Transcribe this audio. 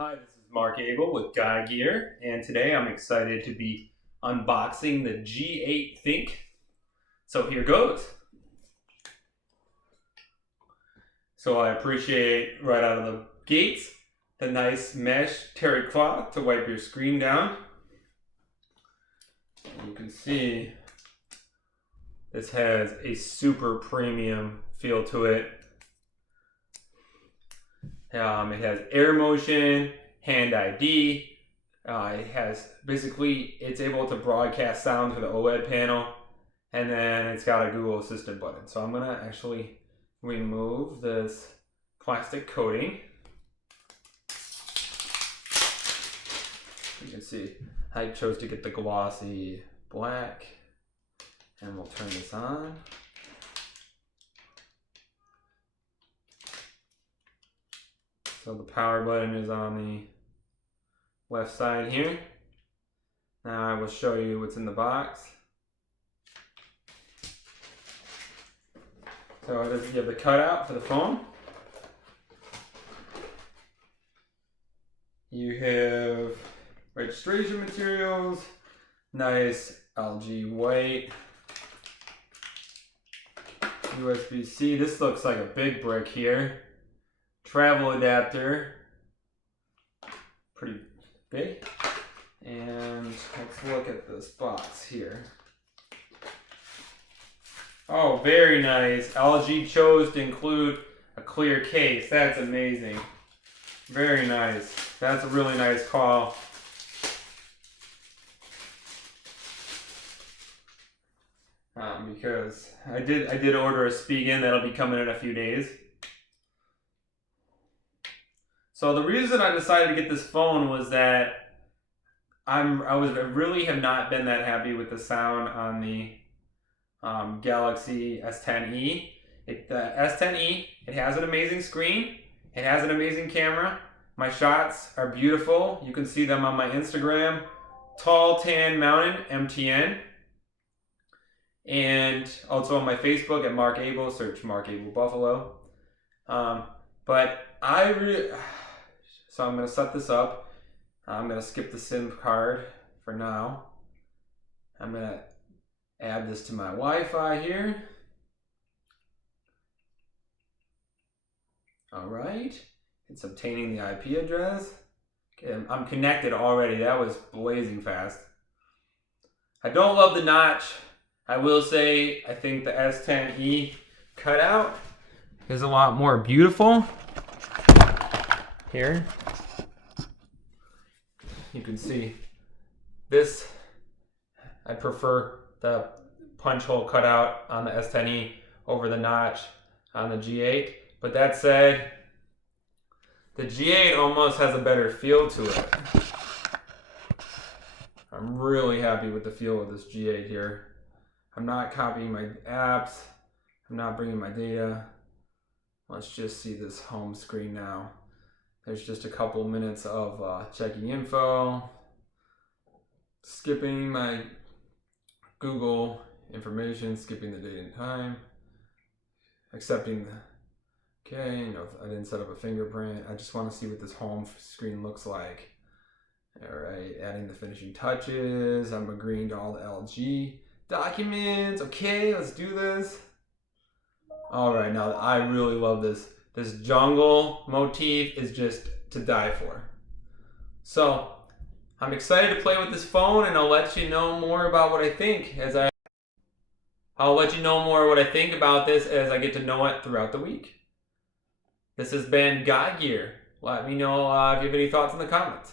Hi, this is Mark Abel with Guy Gear, and today I'm excited to be unboxing the G8 Thinq. So here goes. So I appreciate right out of the gates the nice mesh terry cloth to wipe your screen down. You can see this has a super premium feel to it. It has air motion, hand ID. It has it's able to broadcast sound to the OLED panel, and then it's got a Google Assistant button. So I'm gonna actually remove this plastic coating. You can see I chose to get the glossy black, and we'll turn this on. So the power button is on the left side here. Now I will show you what's in the box. So you have the cutout for the phone. You have registration materials, nice LG white, USB-C. This looks like a big brick here. Travel adapter, pretty big. And let's look at this box here. Oh, very nice. LG chose to include a clear case. That's amazing. Very nice. That's a really nice call. Because I did order a Spigen that'll be coming in a few days. So the reason I decided to get this phone was that I really have not been that happy with the sound on the Galaxy S10e. The S10e, it has an amazing screen. It has an amazing camera. My shots are beautiful. You can see them on my Instagram. Tall Tan Mountain MTN. And also on my Facebook at Mark Abel. Search Mark Abel Buffalo. So I'm going to set this up. I'm going to skip the SIM card for now. I'm going to add this to my Wi-Fi here. All right. It's obtaining the IP address. Okay, I'm connected already. That was blazing fast. I don't love the notch. I will say I think the S10e cutout is a lot more beautiful. Here, you can see this. I prefer the punch hole cutout on the S10e over the notch on the G8. But that said, the G8 almost has a better feel to it. I'm really happy with the feel of this G8 here. I'm not copying my apps. I'm not bringing my data. Let's just see this home screen now. There's just a couple minutes of checking info, skipping my Google information, skipping the date and time, accepting the, okay, no, I didn't set up a fingerprint. I just want to see what this home screen looks like. All right, adding the finishing touches. I'm agreeing to all the LG documents. Okay, let's do this. All right, now I really love this. This jungle motif is just to die for. So I'm excited to play with this phone, and I'll let you know more about what I think I'll let you know more what I think about this as I get to know it throughout the week. This has been Guy Gear. Let me know if you have any thoughts in the comments.